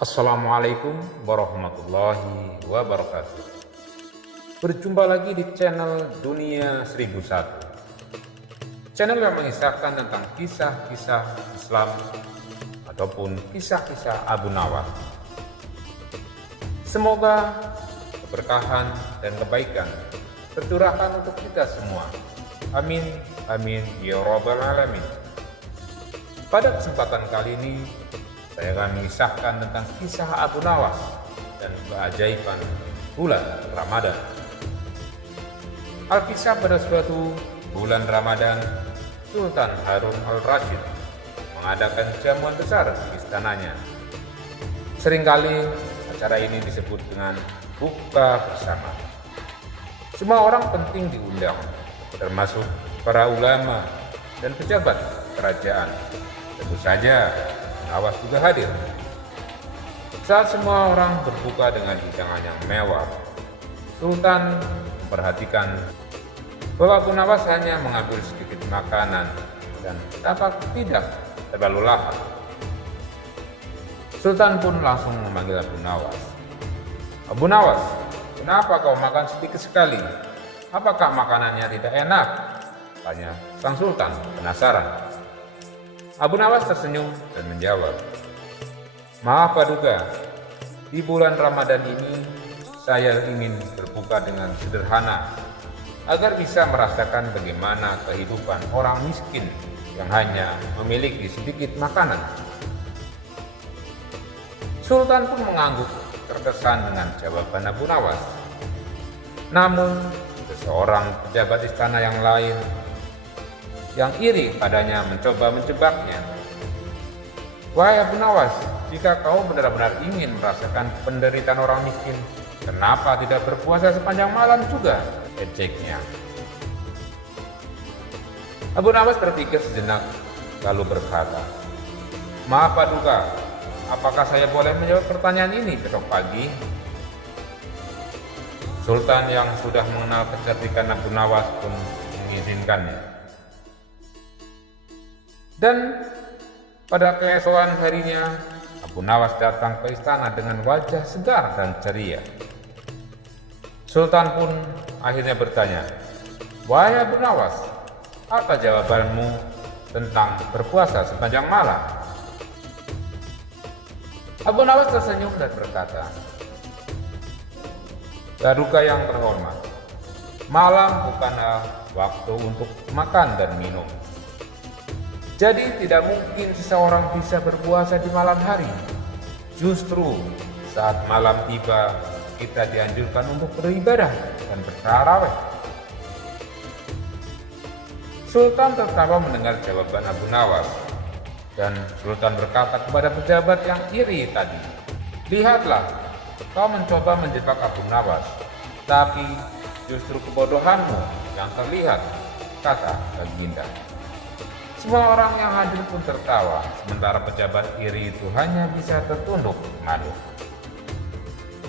Assalamualaikum warahmatullahi wabarakatuh. Berjumpa lagi di channel Dunia 1001. Channel yang mengisahkan tentang kisah-kisah Islam ataupun kisah-kisah Abu Nawas. Semoga keberkahan dan kebaikan tercurahkan untuk kita semua. Amin, amin, ya rabbal alamin. Pada kesempatan kali ini, saya akan mengisahkan tentang kisah Abu Nawas dan keajaiban bulan Ramadan. Alkisah pada suatu bulan Ramadan, Sultan Harun al-Rasyid mengadakan jamuan besar di istananya. Seringkali acara ini disebut dengan buka bersama. Semua orang penting diundang, termasuk para ulama dan pejabat kerajaan. Tentu saja Nawas juga hadir. Saat semua orang berbuka dengan hidangan yang mewah, Sultan memperhatikan bahwa Abu Nawas hanya mengambil sedikit makanan dan tampak tidak terlalu lahap. Sultan pun langsung memanggil Abu Nawas. "Abu Nawas, kenapa kau makan sedikit sekali? Apakah makanannya tidak enak?" tanya sang Sultan penasaran. Abu Nawas tersenyum dan menjawab, "Maaf Paduka, di bulan Ramadan ini saya ingin berbuka dengan sederhana agar bisa merasakan bagaimana kehidupan orang miskin yang hanya memiliki sedikit makanan." Sultan pun mengangguk terkesan dengan jawaban Abu Nawas. Namun, seseorang pejabat istana yang lain yang iri padanya mencoba menjebaknya. "Wahai Abu Nawas, jika kau benar-benar ingin merasakan penderitaan orang miskin, kenapa tidak berpuasa sepanjang malam juga?" ejeknya. Abu Nawas terpikir sejenak, lalu berkata, "Maaf Paduka, apakah saya boleh menjawab pertanyaan ini besok pagi?" Sultan yang sudah mengenal kecerdikan Abu Nawas pun mengizinkannya. Dan pada keesokan harinya, Abu Nawas datang ke istana dengan wajah segar dan ceria. Sultan pun akhirnya bertanya, "Wahai Abu Nawas, apa jawabanmu tentang berpuasa sepanjang malam?" Abu Nawas tersenyum dan berkata, "Paduka yang terhormat, malam bukanlah waktu untuk makan dan minum. Jadi tidak mungkin seseorang bisa berpuasa di malam hari. Justru saat malam tiba, kita dianjurkan untuk beribadah dan bertarawih." Sultan tertawa mendengar jawaban Abu Nawas, dan Sultan berkata kepada pejabat yang iri tadi, "Lihatlah, kau mencoba menjebak Abu Nawas, tapi justru kebodohanmu yang terlihat," kata Baginda. Semua orang yang hadir pun tertawa, sementara pejabat iri itu hanya bisa tertunduk malu.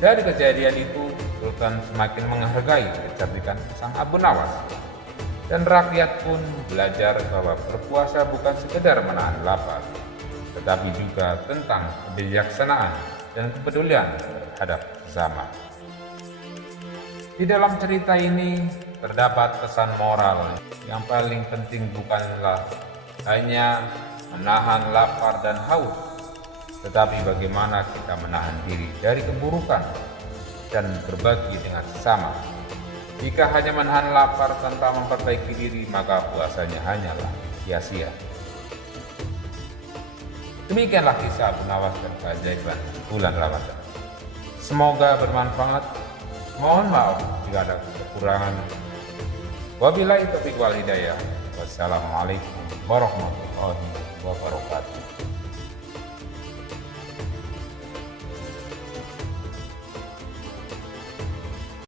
Dari kejadian itu, Sultan semakin menghargai kecerdikan sang Abu Nawas, dan rakyat pun belajar bahwa berpuasa bukan sekedar menahan lapar, tetapi juga tentang kebijaksanaan dan kepedulian terhadap sesama. Di dalam cerita ini terdapat pesan moral yang paling penting bukanlah hanya menahan lapar dan haus, tetapi bagaimana kita menahan diri dari keburukan dan berbagi dengan sesama. Jika hanya menahan lapar tanpa memperbaiki diri, maka puasanya hanyalah sia-sia. Demikianlah kisah Abu Nawas dan keajaiban bulan Ramadan. Semoga bermanfaat. Mohon maaf jika ada kekurangan. Wabillahi taufiq wal hidayah. Wassalamualaikum warahmatullahi wabarakatuh.